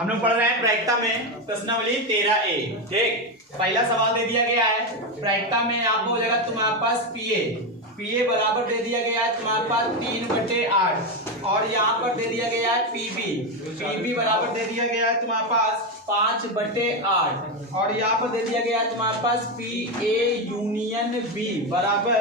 हम लोग पढ़ रहे हैं प्रायिकता में प्रश्नावली 13A। ठीक, पहला सवाल दे दिया गया है प्रायिकता में, आपको हो जाएगा तुम्हारे पास पीए बराबर दे दिया गया है तुम्हारे पास 3/8 और यहाँ पर दे दिया गया है पीबी बराबर दे दिया गया है तुम्हारे पास 5/8 और यहाँ पर दे दिया गया है तुम्हारे पास पीए यूनियन बी बराबर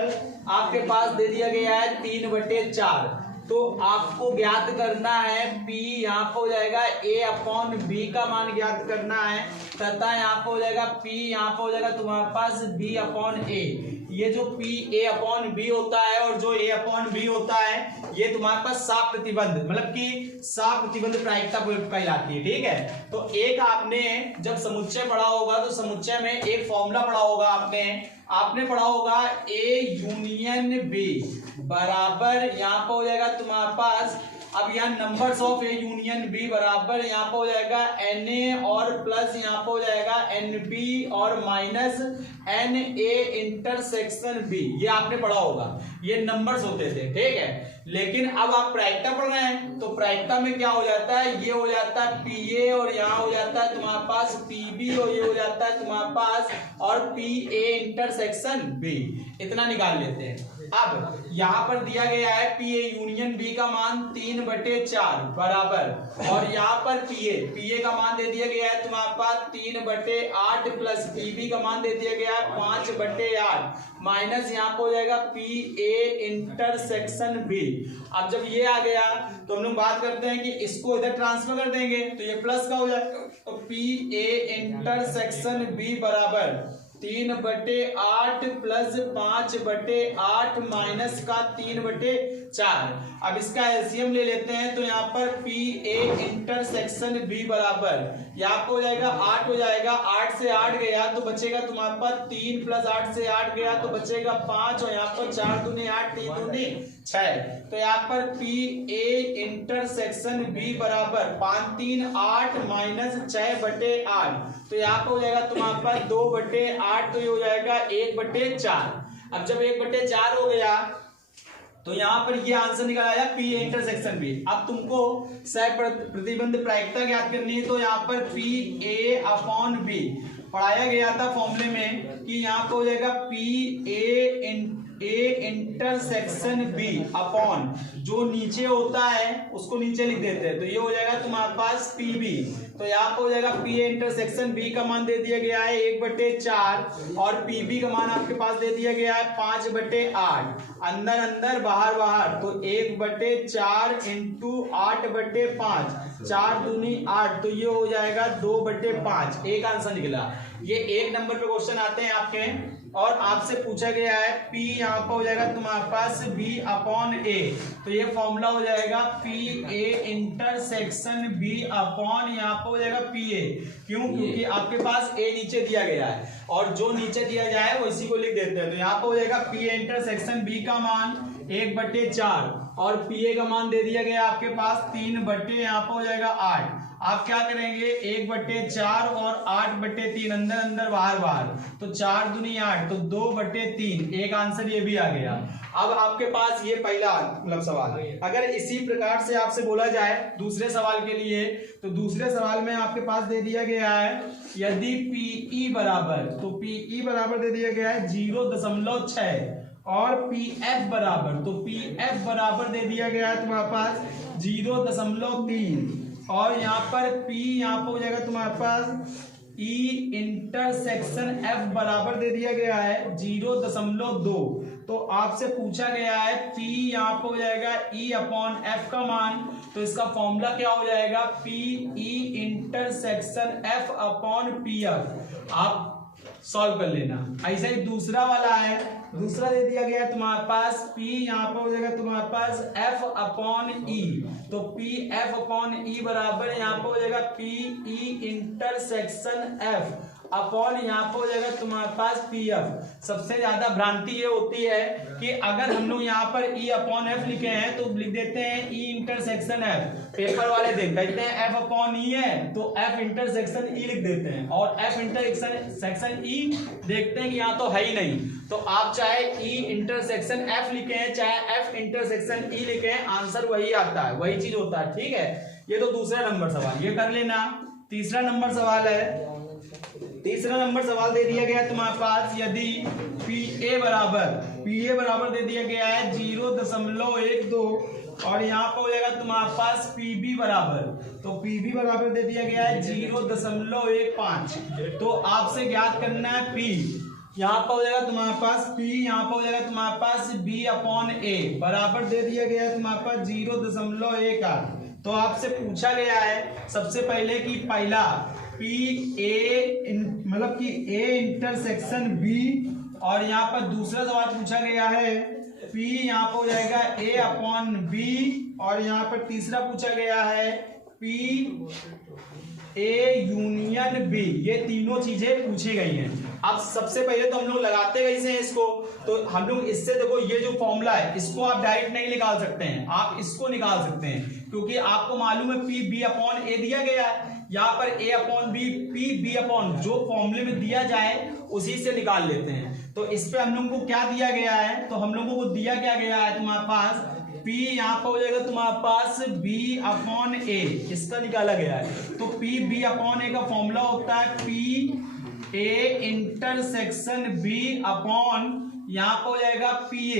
आपके पास दे दिया गया है 3/4। तो आपको ज्ञात करना है P, यहाँ पर हो जाएगा A/B का मान ज्ञात करना है तथा यहाँ पर हो जाएगा P, यहाँ पर हो जाएगा तुम्हारे पास B/A। ये जो PA/B होता है और जो A/B होता है ये तुम्हारे पास साफ प्रतिबंध मतलब कि साफ प्रतिबंध प्रायिकता कहलाती है। ठीक है, तो एक आपने जब समुच्चय पढ़ा होगा तो समुच्चय में एक फॉर्मूला पढ़ा होगा आपने पढ़ा होगा A यूनियन B बराबर यहाँ पर हो जाएगा तुम्हारे पास, अब यहाँ numbers of A union B बराबर यहाँ पर हो जाएगा Na और प्लस यहाँ पर हो जाएगा NB और माइनस Na इंटरसेक्शन B। ये आपने पढ़ा होगा, ये नंबर्स होते थे। ठीक है, लेकिन अब आप प्रायिकता पढ़ रहे हैं तो प्रायिकता में क्या हो जाता है, ये हो जाता है PA और यहाँ हो जाता है तुम्हारे पास PB और ये हो जाता है तुम्हारे पास और PA इंटरसेक्शन B। इतना निकाल लेते हैं। अब यहाँ पर दिया गया है PA यूनियन B का मान 3/4 बराबर और यहाँ पर PA का मान दे दिया गया है तुम्हारे पास 3/8 प्लस PB का मान दे दिया गया है 5/8 माइनस यहाँ पर हो जाएगा PA इंटरसेक्शन B। अब जब ये आ गया तो हम लोग बात करते हैं कि इसको इधर ट्रांसफर कर देंगे तो ये प्लस का हो जाएगा, तो PA इंटरसेक्शन B बराबर 3/8 प्लस 5/8 माइनस का 3/4। अब इसका एलसीएम ले लेते हैं तो यहाँ पर PA इंटरसेक्शन B बराबर यहाँ पर हो जाएगा 8 हो जाएगा, 8 से 8 गया तो बचेगा तुम्हारे पास 3 प्लस 8 से 8 गया तो बचेगा 5 और यहाँ पर 4 दूनी 8 3 दूनी 6। तो यहाँ पर PA इंटरसेक्शन B बराबर 5 3 8 माइनस 6/8 तो यहाँ पर हो जाएगा तुम्हारे पास 2/8 तो ये हो जाएगा 1/4। अब जब 1/4 हो गया तो यहाँ पर ये आंसर निकल आया PA इंटरसेक्शन B। अब तुमको सह प्रतिबंध प्रायिकता ज्ञात करनी है तो यहाँ पर PA/B पढ़ाया गया था फॉर्मूले में कि यहाँ पर हो जाएगा PA इंटरसेक्शन B अपॉन जो नीचे होता है उसको नीचे लिख देते हैं तो ये हो जाएगा तुम्हारे पास PB। तो यहाँ पर हो जाएगा PA इंटरसेक्शन B का मान दे दिया गया है 1/4 और PB का मान आपके पास दे दिया गया है 5/8। अंदर अंदर बाहर बाहर तो 1/4 इंटू 8/5 4 दूनी 8 तो ये हो जाएगा 2/5। एक आंसर निकला। ये एक नंबर पे क्वेश्चन आते हैं आपके और आपसे पूछा गया है P यहाँ पर हो जाएगा तुम्हारे पास B/A तो ये फॉर्मूला हो जाएगा PA इंटरसेक्शन B अपॉन यहाँ पर हो जाएगा PA। क्यों? क्योंकि आपके पास A नीचे दिया गया है और जो नीचे दिया जाए वो इसी को लिख देते हैं। तो यहाँ पर हो जाएगा PA इंटरसेक्शन B का मान 1/4 और PA का मान दे दिया गया आपके पास 3/, यहाँ पर हो जाएगा 8। आप क्या करेंगे 1/4 और 8/3 अंदर अंदर बाहर बाहर तो 4 दूनी 8 तो 2/3। एक आंसर ये भी आ गया। अब आपके पास ये पहला मतलब सवाल, अगर इसी प्रकार से आपसे बोला जाए दूसरे सवाल के लिए तो दूसरे सवाल में आपके पास दे दिया गया है यदि PE बराबर तो PE बराबर दे दिया गया है 0.6 और PF बराबर तो PF बराबर दे दिया गया है तुम्हारे पास 0.3 और यहाँ पर P यहाँ पर हो जाएगा तुम्हारे पास E इंटरसेक्शन F बराबर दे दिया गया है 0.2। तो आपसे पूछा गया है P यहाँ पर हो जाएगा E/F का मान तो इसका फॉर्मूला क्या हो जाएगा PE इंटरसेक्शन F/PF। आप सॉल्व कर लेना। ऐसा ही दूसरा वाला है, दूसरा दे दिया गया तुम्हारे पास P यहाँ पर हो जाएगा तुम्हारे पास F/E तो PF/E बराबर यहाँ पर हो जाएगा PE इंटरसेक्शन F अपॉन यहाँ पे हो जाएगा तुम्हारे पास पी एफ। सबसे ज्यादा भ्रांति ये होती है कि अगर हम लोग यहाँ पर ई अपॉन एफ लिखे हैं तो लिख देते हैं ई इंटरसेक्शन एफ। पेपर वाले कहते हैं एफ अपॉन ई है तो एफ इंटरसेक्शन ई लिख देते हैं, और एफ इंटरसेक्शन ई देखते हैं कि यहाँ तो है ही नहीं, तो आप चाहे ई इंटरसेक्शन एफ लिखे हैं चाहे एफ इंटरसेक्शन ई लिखे हैं, आंसर वही आता है, वही चीज होता है। ठीक है, ये तो दूसरा नंबर सवाल, ये कर लेना। तीसरा नंबर सवाल है, तीसरा नंबर सवाल दे दिया गया है तुम्हारे पास, यदि पी ए बराबर दे दिया गया है 0.12 और यहाँ पर हो जाएगा तुम्हारे पास पी बी बराबर, तो पी बी बराबर दे दिया गया है 0.15, तो आपसे ज्ञात करना है पी। यहाँ पर हो जाएगा तुम्हारे पास पी, यहाँ पर हो जाएगा तुम्हारे पास बी अपॉन ए बराबर दे दिया गया है तुम्हारे पास 0.18। तो आपसे पूछा गया है सबसे पहले कि पहला पी ए मतलब कि ए इंटरसेक्शन बी, और यहाँ पर दूसरा सवाल पूछा गया है पी यहाँ पर हो जाएगा ए अपॉन बी, और यहाँ पर तीसरा पूछा गया है पी ए यूनियन बी। ये तीनों चीजें पूछी गई हैं। अब सबसे पहले तो हम लोग लगाते कैसे हैं इसको, तो हम लोग इससे देखो ये जो फॉर्मूला है इसको आप डायरेक्ट नहीं निकाल सकते हैं, आप इसको निकाल सकते हैं, क्योंकि आपको मालूम है पी बी अपॉन ए दिया गया है, यहाँ पर A upon B P B upon जो फॉर्मूले में दिया जाए उसी से निकाल लेते हैं। तो इस पे हम लोगों को क्या दिया गया है, तो हम लोगों को दिया क्या गया है तुम्हारे पास P यहाँ पर हो जाएगा तुम्हारे पास B अपॉन ए, इसका निकाला गया है। तो P B अपॉन ए का फॉर्मूला होता है P A intersection B upon यहाँ पर हो जाएगा P A।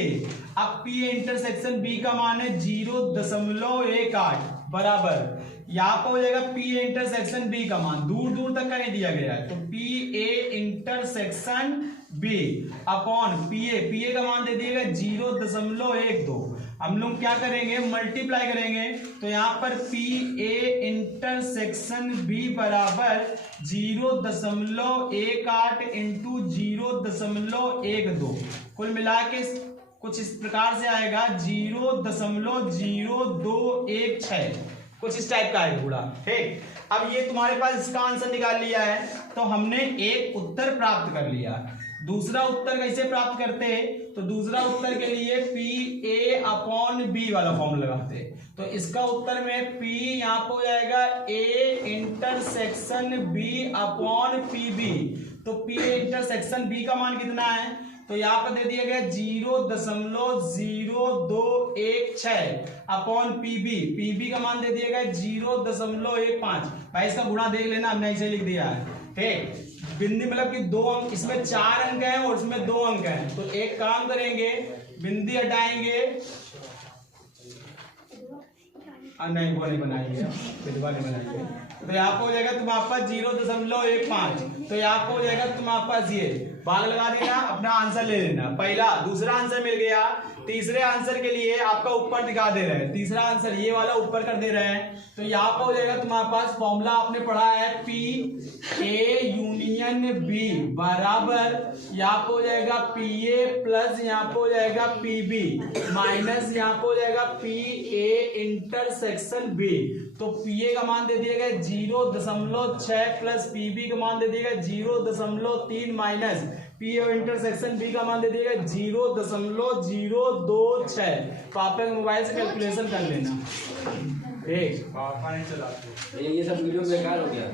अब P A इंटरसेक्शन B का मान है 0.18 बराबर, यहाँ पर हो जाएगा P A इंटरसेक्शन B का मान दूर दूर तक का नहीं दिया गया है, तो P A intersection B upon P A का मान दे दिएगा 0.12। हम लोग क्या करेंगे, मल्टीप्लाई करेंगे, तो यहाँ पर पी ए इंटरसेक्शन बी बराबर 0.18 इंटू 0.12, कुल मिला के कुछ इस प्रकार से आएगा 0.0216, कुछ इस टाइप का आएगा पूरा। ठीक, अब ये तुम्हारे पास इसका आंसर निकाल लिया है, तो हमने एक उत्तर प्राप्त कर लिया। दूसरा उत्तर कैसे प्राप्त करते हैं, तो दूसरा उत्तर के लिए पी ए अपॉन बी वाला फॉर्मूला लगाते हैं। तो इसका उत्तर में पी यहाँ पे हो जाएगा A intersection B upon P B, तो पी ए इंटरसेक्शन बी का मान कितना है, तो यहाँ पर दे दिया गया 0.0216 अपॉन पीबी का मान दे दिया गया 0.15। भाई इसका गुणा देख लेना, हमने ऐसे लिख दिया है। ठीक, बिंदी मतलब कि 2 अंक, इसमें 4 अंक हैं और इसमें 2 अंक हैं, तो एक काम करेंगे बिंदी हटाएंगे, नहीं वो नहीं बनाएंगे, विधवा नहीं बनाएंगे, तो यहाँ पे हो जाएगा तुम्हारे पास 0.15, तो यहाँ पे हो जाएगा तुम्हारे पास ये भाग लगा देना, अपना आंसर ले लेना। पहला दूसरा आंसर मिल गया, तीसरे आंसर के लिए आपका ऊपर दिखा दे रहे हैं, तीसरा आंसर ये वाला ऊपर कर दे रहे हैं, तो यहाँ पे हो जाएगा तुम्हारे पास फॉर्मूला आपने पढ़ा है पी ए यूनियन बी बराबर, यहाँ पे हो जाएगा पी ए प्लस यहाँ पे हो जाएगा पी बी माइनस यहाँ पे हो जाएगा पी ए इंटरसेक्शन बी। तो पी ए का मान दे दिया गया 0.6 प्लस पी बी का मान दे दिया गया 0.3 minus P A intersection B का मान दे दिया गया 0.026। तो आप मोबाइल से कैलकुलेशन कर लेना। ठीक, ये सब वीडियो बेकार हो गया।